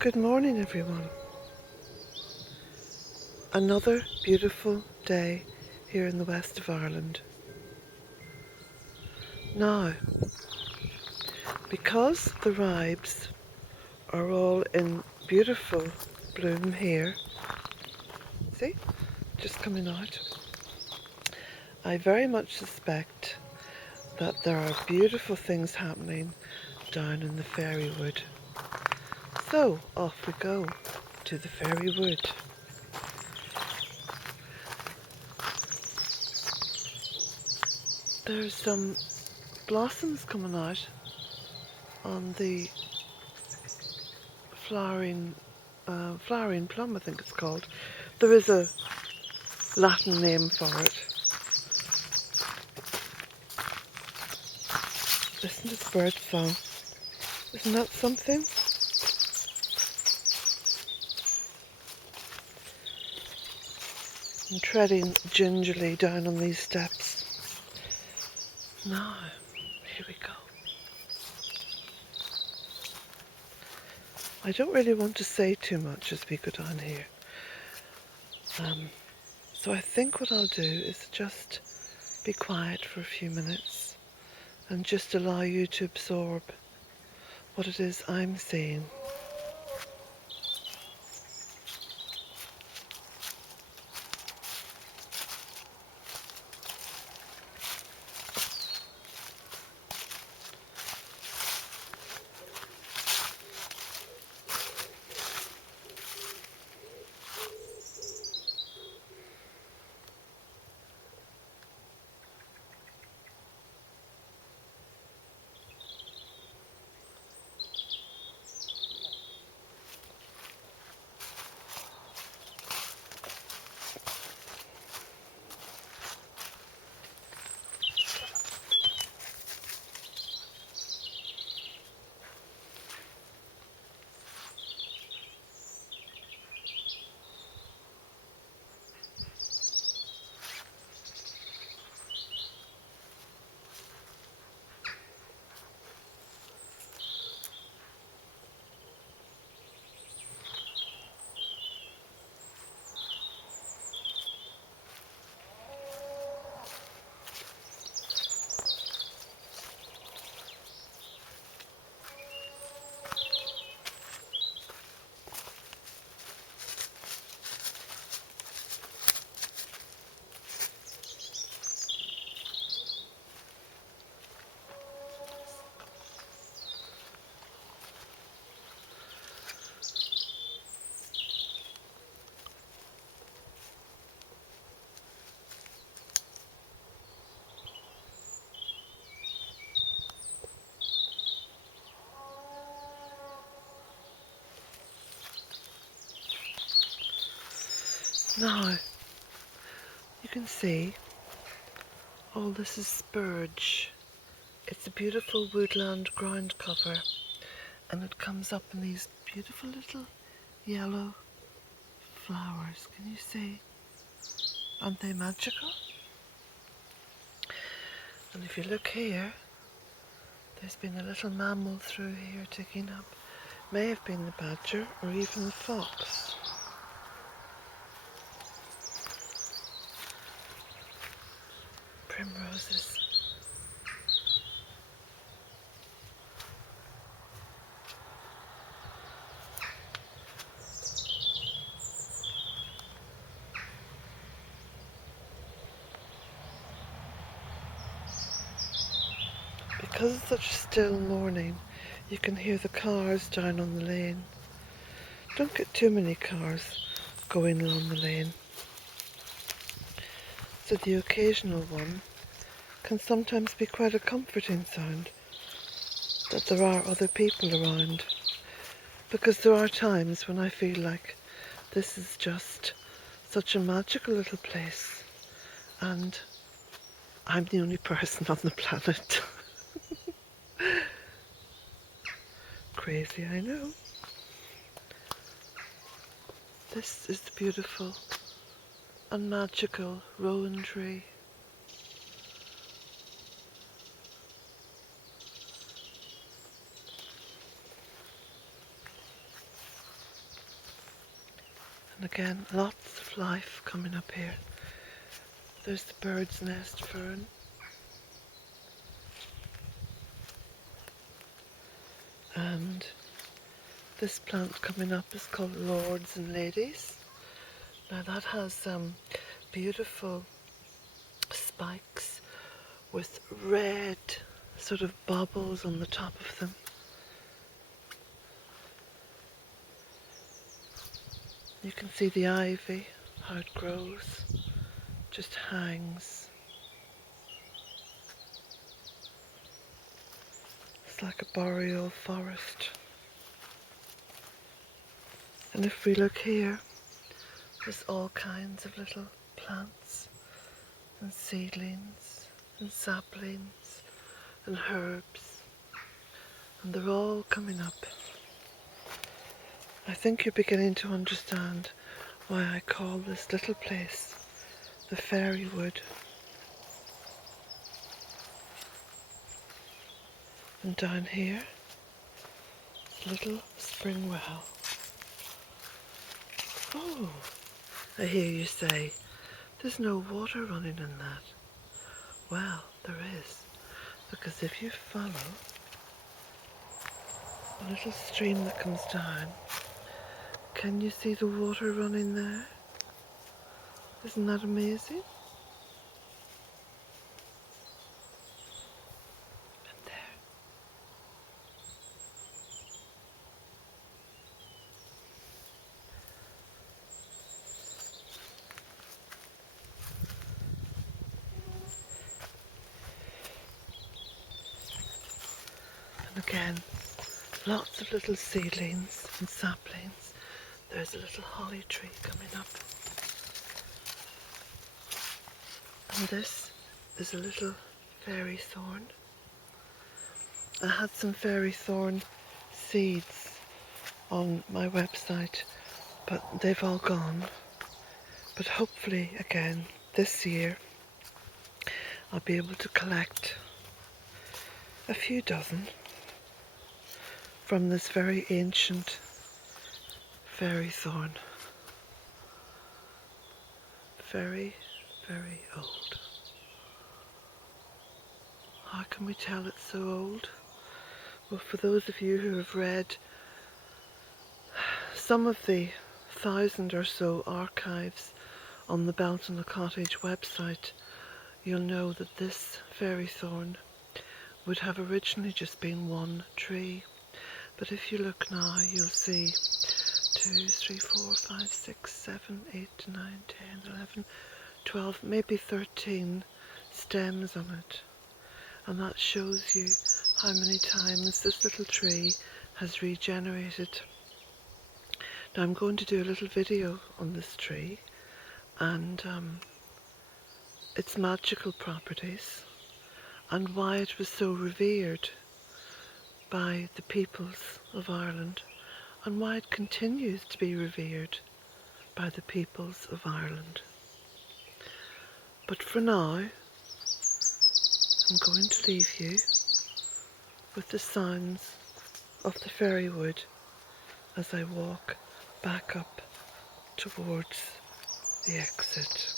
Good morning, everyone. Another beautiful day here in the west of Ireland. Now, because the ribes are all in beautiful bloom here, see, just coming out, I very much suspect that there are beautiful things happening down in the fairy wood. So, off we go to the fairy wood. There's some blossoms coming out on the flowering plum, I think it's called. There is a Latin name for it. Listen to this bird song. Isn't that something? I'm treading gingerly down on these steps. Now, here we go. I don't really want to say too much as we go down here. So I think what I'll do is just be quiet for a few minutes and just allow you to absorb what it is I'm seeing. Now, you can see all this is spurge. It's a beautiful woodland ground cover, and it comes up in these beautiful little yellow flowers. Can you see? Aren't they magical? And if you look here, there's been a little mammal through here taking up. May have been the badger or even the fox. Primroses. Because it's such a still morning, you can hear the cars down on the lane. Don't get too many cars going along the lane. So the occasional one can sometimes be quite a comforting sound that there are other people around. Because there are times when I feel like this is just such a magical little place and I'm the only person on the planet. Crazy, I know. This is the beautiful and magical rowan tree. And again, lots of life coming up here. There's the bird's nest fern. And this plant coming up is called Lords and Ladies. Now that has beautiful spikes with red sort of bubbles on the top of them. You can see the ivy, how it grows, just hangs. It's like a boreal forest. And if we look here, there's all kinds of little plants and seedlings and saplings and herbs, and they're all coming up. I think you're beginning to understand why I call this little place the Fairy Wood. And down here, a little spring well. Oh, I hear you say, there's no water running in that. Well, there is, because if you follow a little stream that comes down, can you see the water running there? Isn't that amazing? And there. And again, lots of little seedlings and saplings. There's a little holly tree coming up. And this is a little fairy thorn. I had some fairy thorn seeds on my website, but they've all gone. But hopefully again this year I'll be able to collect a few dozen from this very ancient fairy thorn. Very, very old. How can we tell it's so old? Well, for those of you who have read some of the 1,000 or so archives on the Bealtaine Cottage website, you'll know that this fairy thorn would have originally just been one tree. But if you look now, you'll see 2, 3, 4, 5, 6, 7, 8, 9, 10, 11, 12, maybe 13 stems on it. And that shows you how many times this little tree has regenerated. Now I'm going to do a little video on this tree and its magical properties and why it was so revered by the peoples of Ireland and why it continues to be revered by the peoples of Ireland. But for now, I'm going to leave you with the sounds of the fairy wood as I walk back up towards the exit.